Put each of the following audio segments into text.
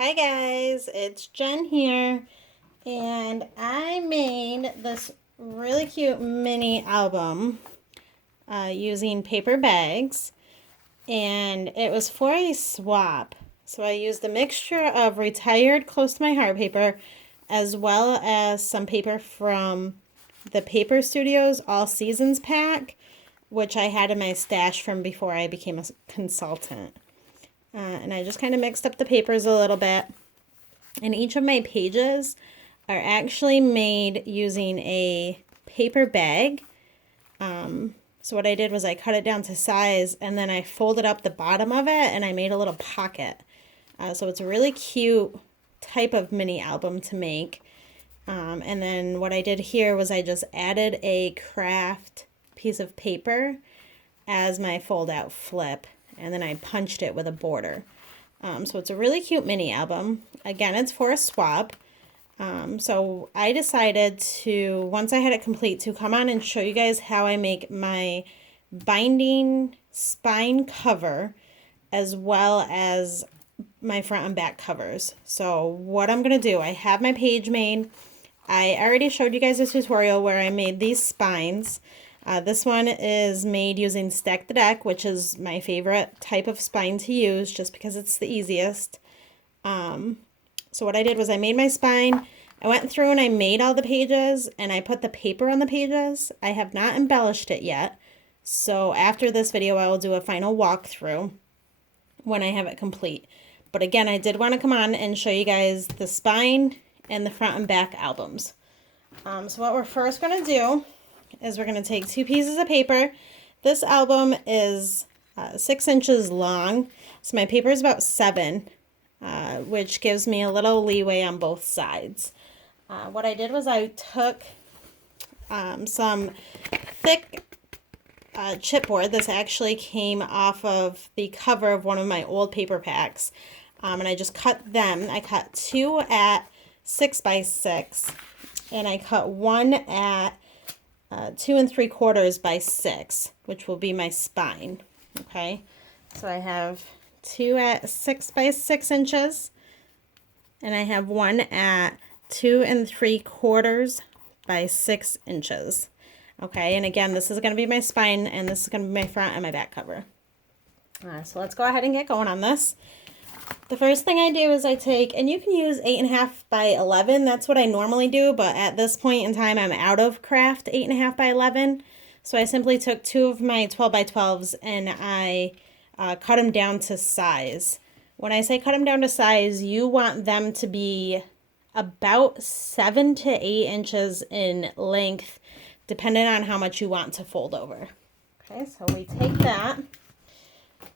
Hi guys, it's Jen here, and I made this really cute mini album using paper bags, and it was for a swap. So I used a mixture of retired Close to My Heart paper as well as some paper from the Paper Studios All Seasons pack, which I had in my stash from before I became a consultant. And I just kind of mixed up the papers a little bit. And each of my pages are actually made using a paper bag. So what I did was I cut it down to size and then I folded up the bottom of it and I made a little pocket. So it's a really cute type of mini album to make. And then what I did here was I just added a craft piece of paper as my fold out flip, and then I punched it with a border. So it's a really cute mini album. Again, it's for a swap. So I decided to, once I had it complete, to come on and show you guys how I make my binding spine cover as well as my front and back covers. So what I'm going to do, I have my page made. I already showed you guys a tutorial where I made these spines. This one is made using Stack the Deck, which is my favorite type of spine to use just because it's the easiest. So what I did was I made my spine. I went through and I made all the pages and I put the paper on the pages. I have not embellished it yet. So after this video, I will do a final walkthrough when I have it complete. But again, I did want to come on and show you guys the spine and the front and back albums. So what we're first going to do is we're going to take two pieces of paper. This album is 6 inches long, so my paper is about 7, which gives me a little leeway on both sides. What I did was I took some thick chipboard. This actually came off of the cover of one of my old paper packs, and I just cut them. I cut 2 at 6 by 6, and I cut 1 at 2 3/4 by 6, which will be my spine. Okay, so I have 2 at 6 by 6 inches, and I have 1 at 2 3/4 by 6 inches. Okay, and again, this is going to be my spine, and this is going to be my front and my back cover. So let's go ahead and get going on this. The first thing I do is I take, and you can use 8.5 by 11. That's what I normally do, but at this point in time, I'm out of craft 8.5 by 11. So I simply took 2 of my 12 by 12s and I cut them down to size. When I say cut them down to size, you want them to be about 7 to 8 inches in length, depending on how much you want to fold over. Okay, so we take that.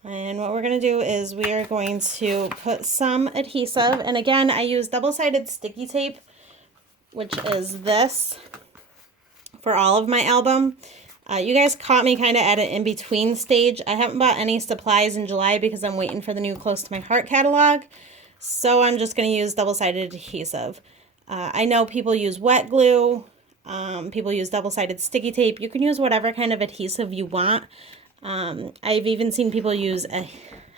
And what we're going to do is we are going to put some adhesive. And again, I use double-sided sticky tape, which is this, for all of my album. You guys caught me kind of at an in-between stage. I haven't bought any supplies in July because I'm waiting for the new Close to My Heart catalog. So I'm just going to use double-sided adhesive. I know people use wet glue. People use double-sided sticky tape. You can use whatever kind of adhesive you want. I've even seen people use a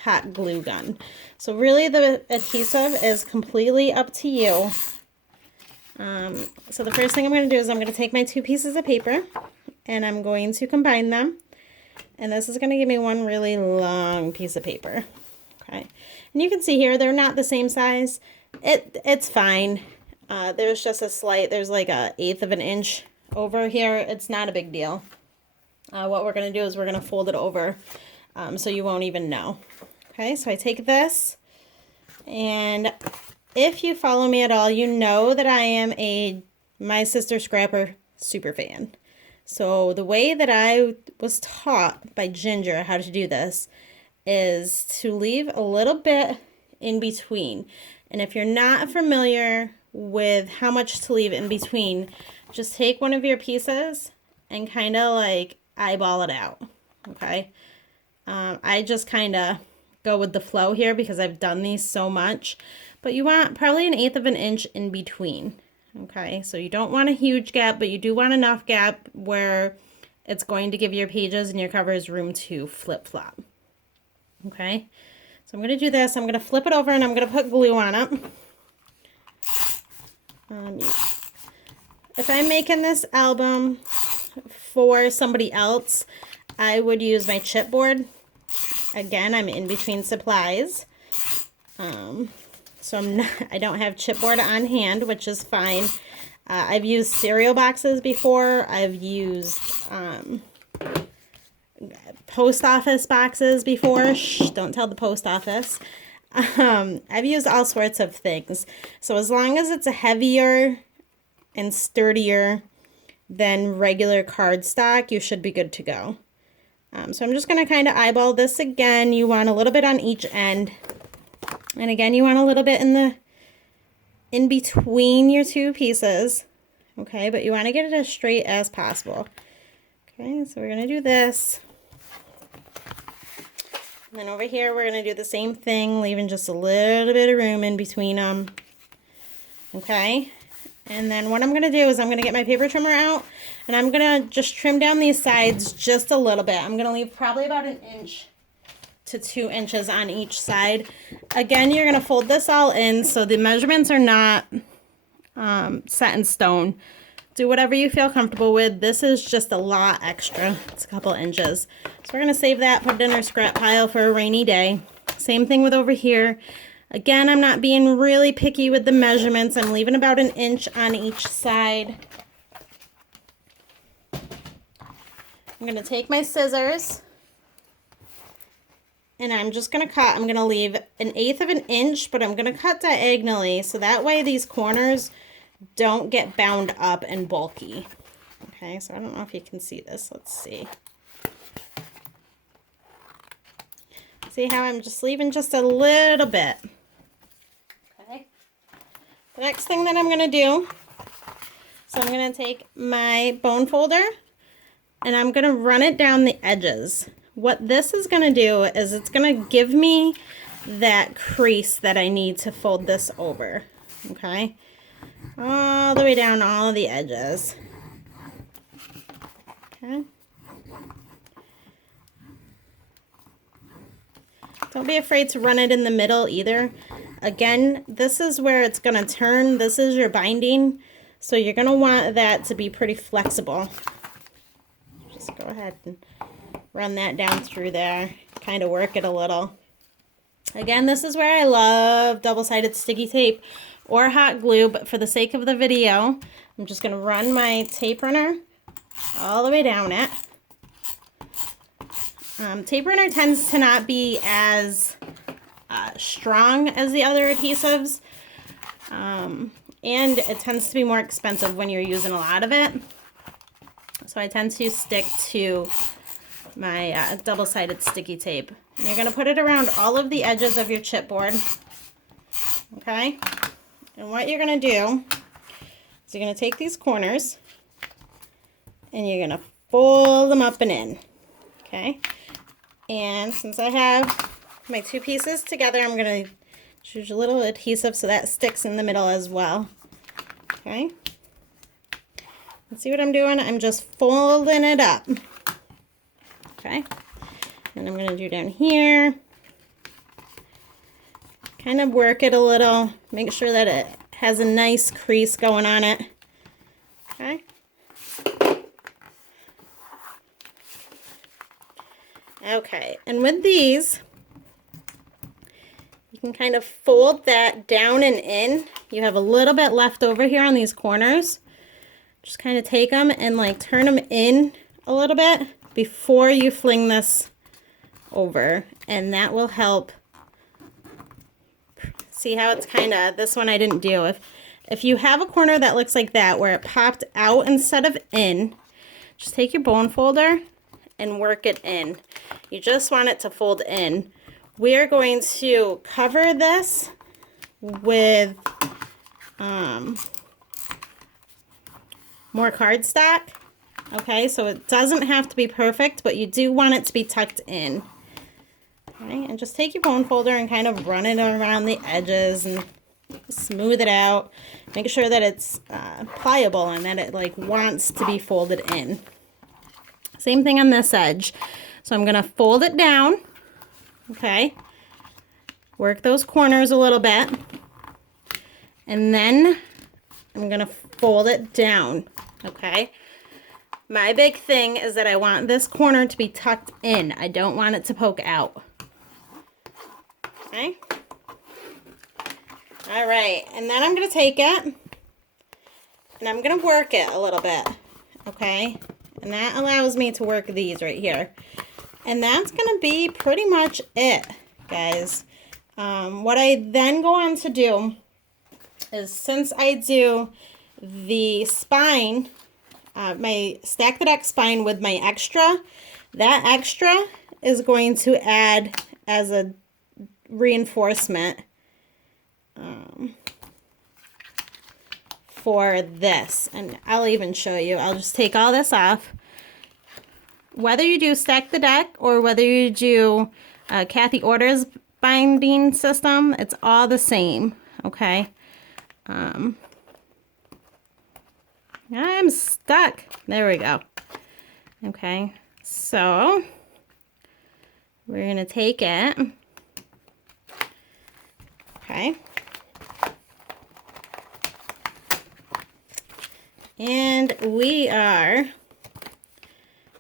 hot glue gun. So really the adhesive is completely up to you. So the first thing I'm going to do is I'm going to take my 2 pieces of paper and I'm going to combine them. And this is going to give me one really long piece of paper. Okay. And you can see here, they're not the same size. It's fine. There's just a slight, there's like a 1/8 of an inch over here. It's not a big deal. What we're going to do is we're going to fold it over so you won't even know. Okay, so I take this, and if you follow me at all, you know that I am a My Sister Scrapper super fan. So the way that I was taught by Ginger how to do this is to leave a little bit in between. And if you're not familiar with how much to leave in between, just take one of your pieces and kind of like eyeball it out. Okay, I just kind of go with the flow here because I've done these so much, but you want probably 1/8 of an inch in between. Okay, so you don't want a huge gap, but you do want enough gap where it's going to give your pages and your covers room to flip-flop. Okay, So I'm going to do this. I'm going to flip it over and I'm going to put glue on it. If I'm making this album for somebody else, I would use my chipboard. Again, I'm in between supplies. So I don't have chipboard on hand, which is fine. I've used cereal boxes before. I've used post office boxes before. Shh, don't tell the post office. I've used all sorts of things. So as long as it's a heavier and sturdier than regular cardstock, you should be good to go. So I'm just going to kind of eyeball this again. You want a little bit on each end. And again, you want a little bit in between your two pieces. Okay, but you want to get it as straight as possible. Okay, so we're going to do this. And then over here, we're going to do the same thing, leaving just a little bit of room in between them. Okay, and then what I'm going to do is I'm going to get my paper trimmer out, and I'm going to just trim down these sides just a little bit. I'm going to leave probably about 1 inch to 2 inches on each side. Again, you're going to fold this all in so the measurements are not set in stone. Do whatever you feel comfortable with. This is just a lot extra. It's a couple inches. So we're going to save that, put it in our scrap pile for a rainy day. Same thing with over here. Again, I'm not being really picky with the measurements. I'm leaving about 1 inch on each side. I'm going to take my scissors and I'm just going to cut. I'm going to leave 1/8 of an inch, but I'm going to cut diagonally so that way these corners don't get bound up and bulky. Okay, so I don't know if you can see this. Let's see. See how I'm just leaving just a little bit. Okay. The next thing that I'm going to do, so I'm going to take my bone folder and I'm going to run it down the edges. What this is going to do is it's going to give me that crease that I need to fold this over. Okay. All the way down all of the edges. Okay. Don't be afraid to run it in the middle either. Again, this is where it's going to turn. This is your binding. So you're going to want that to be pretty flexible. Just go ahead and run that down through there. Kind of work it a little. Again, this is where I love double-sided sticky tape or hot glue, but for the sake of the video, I'm just going to run my tape runner all the way down it. Tape runner tends to not be as strong as the other adhesives, and it tends to be more expensive when you're using a lot of it. So I tend to stick to my double-sided sticky tape. And you're going to put it around all of the edges of your chipboard. Okay? And what you're going to do is you're going to take these corners and you're going to fold them up and in. Okay? And since I have my two pieces together, I'm going to choose a little adhesive so that sticks in the middle as well. Okay? And see what I'm doing? I'm just folding it up. Okay? And I'm going to do down here. Kind of work it a little. Make sure that it has a nice crease going on it. Okay? Okay, and with these, you can kind of fold that down and in. You have a little bit left over here on these corners. Just kind of take them and like turn them in a little bit before you fling this over, and that will help. See how it's kind of, this one I didn't do. If you have a corner that looks like that where it popped out instead of in, just take your bone folder and work it in. You just want it to fold in. We are going to cover this with more cardstock. Okay, so it doesn't have to be perfect, but you do want it to be tucked in. Okay, and just take your bone folder and kind of run it around the edges and smooth it out. Make sure that it's pliable and that it like wants to be folded in. Same thing on this edge. So I'm going to fold it down. Okay. Work those corners a little bit. And then I'm going to fold it down, okay? My big thing is that I want this corner to be tucked in. I don't want it to poke out. Okay? All right, and then I'm going to take it and I'm going to work it a little bit, okay? And that allows me to work these right here. And that's going to be pretty much it, guys. What I then go on to do is, since I do the spine, my Stack the Deck spine with my extra, that extra is going to add as a reinforcement for this. And I'll even show you. I'll just take all this off. Whether you do Stack the Deck or whether you do Kathy Orders binding system, it's all the same, okay? I'm stuck. There we go. Okay, so we're going to take it. Okay. And we are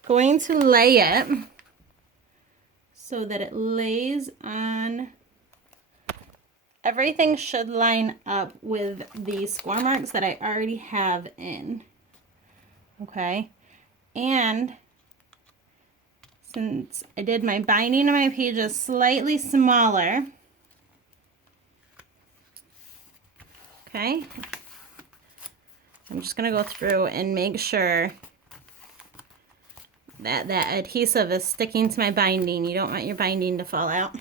going to lay it so that it lays on, everything should line up with the score marks that I already have in. Okay, and since I did my binding on my pages slightly smaller, okay, I'm just going to go through and make sure that that adhesive is sticking to my binding. You don't want your binding to fall out.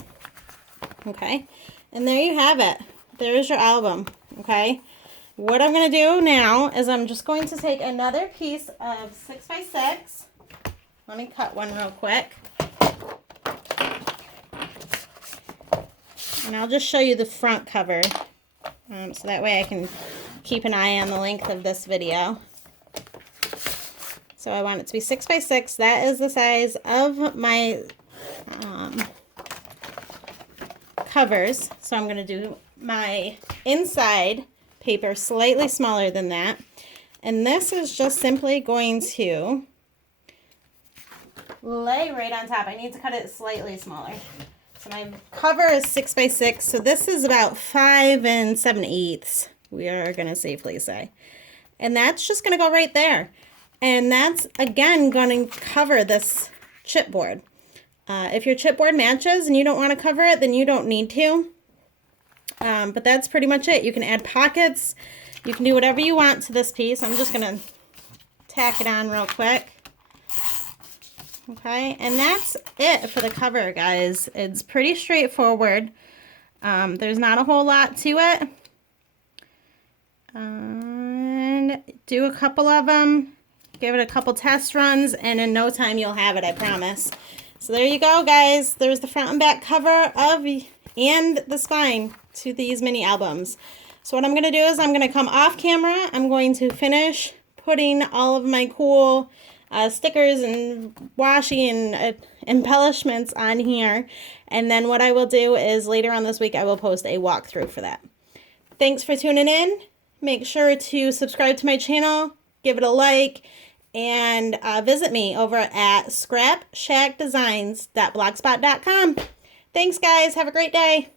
Okay, and there you have it. There's your album. Okay, what I'm going to do now is I'm just going to take another piece of 6x6. Let me cut one real quick. And I'll just show you the front cover. So that way I can keep an eye on the length of this video. So I want it to be 6x6. That is the size of my covers. So I'm going to do my inside paper slightly smaller than that. And this is just simply going to lay right on top. I need to cut it slightly smaller. So my cover is 6x6. So this is about 5 7/8. We are going to safely say. And that's just going to go right there. And that's, again, going to cover this chipboard. If your chipboard matches and you don't want to cover it, then you don't need to. But that's pretty much it. You can add pockets. You can do whatever you want to this piece. I'm just going to tack it on real quick. Okay, and that's it for the cover, guys. It's pretty straightforward. There's not a whole lot to it. And do a couple of them. Give it a couple test runs, and in no time you'll have it, I promise. So there you go, guys. There's the front and back cover of and the spine to these mini albums. So what I'm going to do is I'm going to come off camera. I'm going to finish putting all of my cool stickers and washi and embellishments on here. And then what I will do is later on this week I will post a walkthrough for that. Thanks for tuning in. Make sure to subscribe to my channel, give it a like, and visit me over at scrapshackdesigns.blogspot.com. Thanks, guys. Have a great day.